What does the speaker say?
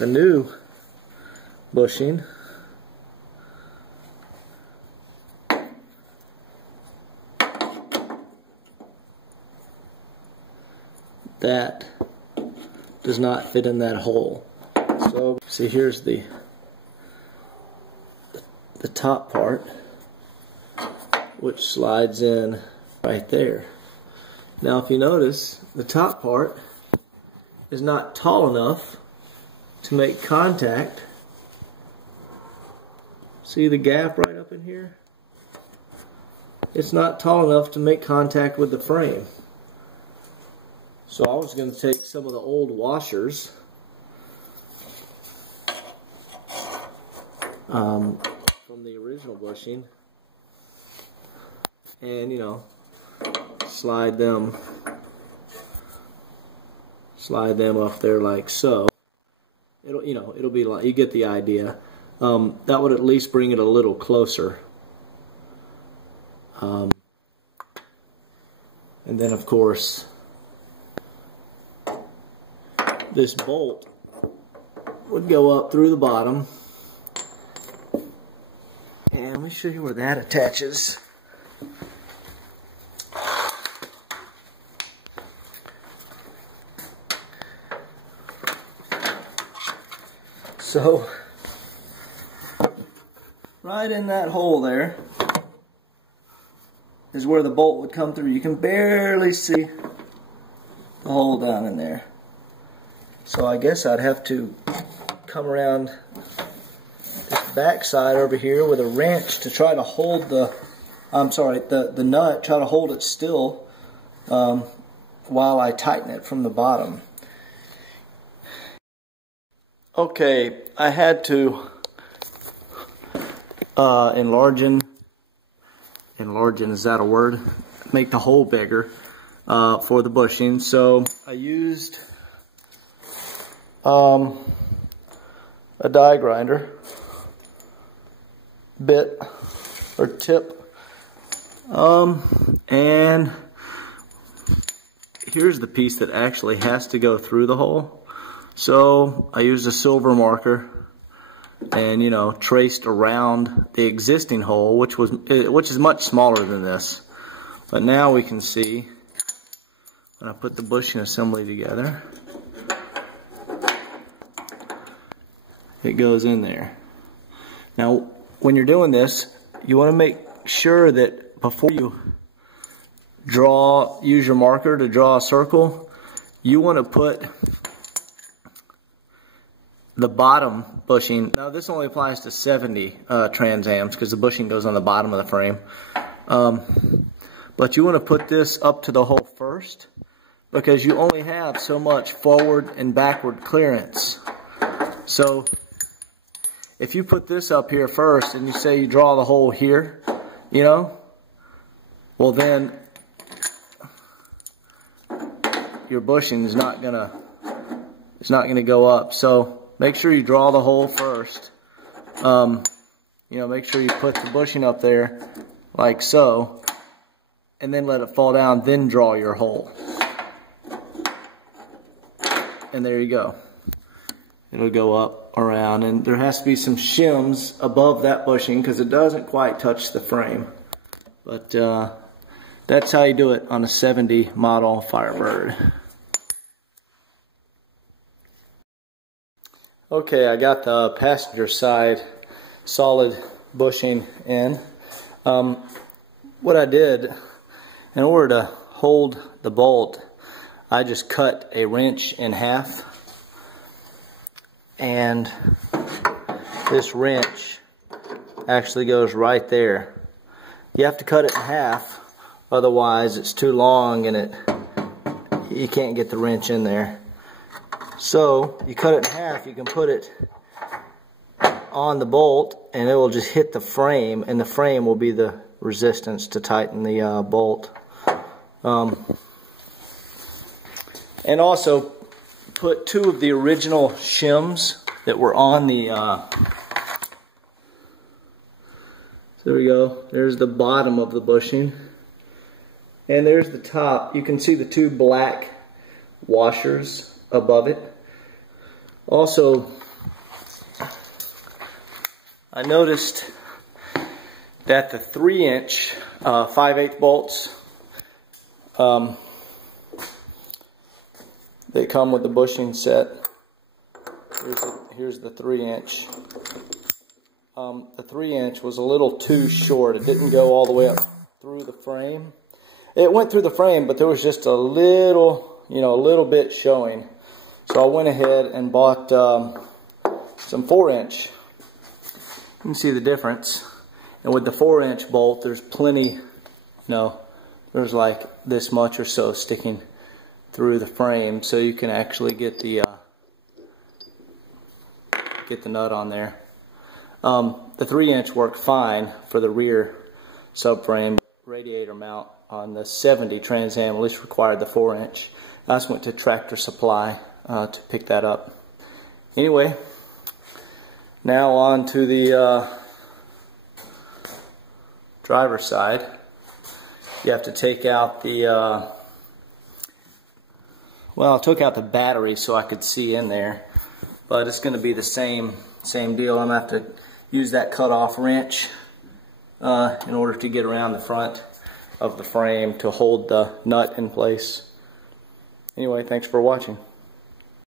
the new bushing. That does not fit in that hole. So see, here's the top part, which slides in right there. Now if you notice, the top part is not tall enough to make contact. See the gap right up in here? It's not tall enough to make contact with the frame. So I was going to take some of the old washers from the original bushing and, you know, slide them up there like so. It'll, you know, it'll be like, you get the idea. That would at least bring it a little closer. And then of course this bolt would go up through the bottom, and let me show you where that attaches. So right in that hole there is where the bolt would come through. You can barely see the hole down in there. So I guess I'd have to come around this back side over here with a wrench to try to hold the nut, try to hold it still while I tighten it from the bottom. Okay, I had to enlarge, is that a word? Make the hole bigger for the bushing. So I used a die grinder bit or tip, and here's the piece that actually has to go through the hole. So I used a silver marker and, you know, traced around the existing hole, which is much smaller than this. But now we can see when I put the bushing assembly together, it goes in there. Now when you're doing this, you want to make sure that before you use your marker to draw a circle, you want to put the bottom bushing. Now this only applies to 70 Trans-Ams because the bushing goes on the bottom of the frame. But you want to put this up to the hole first because you only have so much forward and backward clearance. So if you put this up here first and you say you draw the hole here, you know, well then your bushing is not gonna go up. So make sure you draw the hole first. You know, make sure you put the bushing up there like so, and then let it fall down, then draw your hole. And there you go. It'll go up around, and there has to be some shims above that bushing because it doesn't quite touch the frame. But that's how you do it on a 70 model Firebird. Okay, I got the passenger side solid bushing in. What I did, in order to hold the bolt, I just cut a wrench in half, and this wrench actually goes right there. You have to cut it in half, otherwise it's too long and you can't get the wrench in there. So you cut it in half, you can put it on the bolt and it will just hit the frame, and the frame will be the resistance to tighten the bolt. And also put two of the original shims that were on the there we go, there's the bottom of the bushing and there's the top. You can see the two black washers above it. Also I noticed that the 3-inch 5/8 bolts they come with the bushing set. Here's the 3-inch. The 3-inch was a little too short. It didn't go all the way up through the frame. It went through the frame, but there was just a little, a little bit showing. So I went ahead and bought some 4-inch. You can see the difference. And with the 4-inch bolt, there's plenty, there's like this much or so sticking through the frame, so you can actually get the nut on there. The 3-inch worked fine for the rear subframe. Radiator mount on the 70 Trans Am at least required the 4-inch. I just went to Tractor Supply to pick that up. Anyway, now on to the driver's side. You have to take out the well, I took out the battery so I could see in there, but it's going to be the same deal. I'm going to have to use that cut-off wrench in order to get around the front of the frame to hold the nut in place. Anyway, thanks for watching.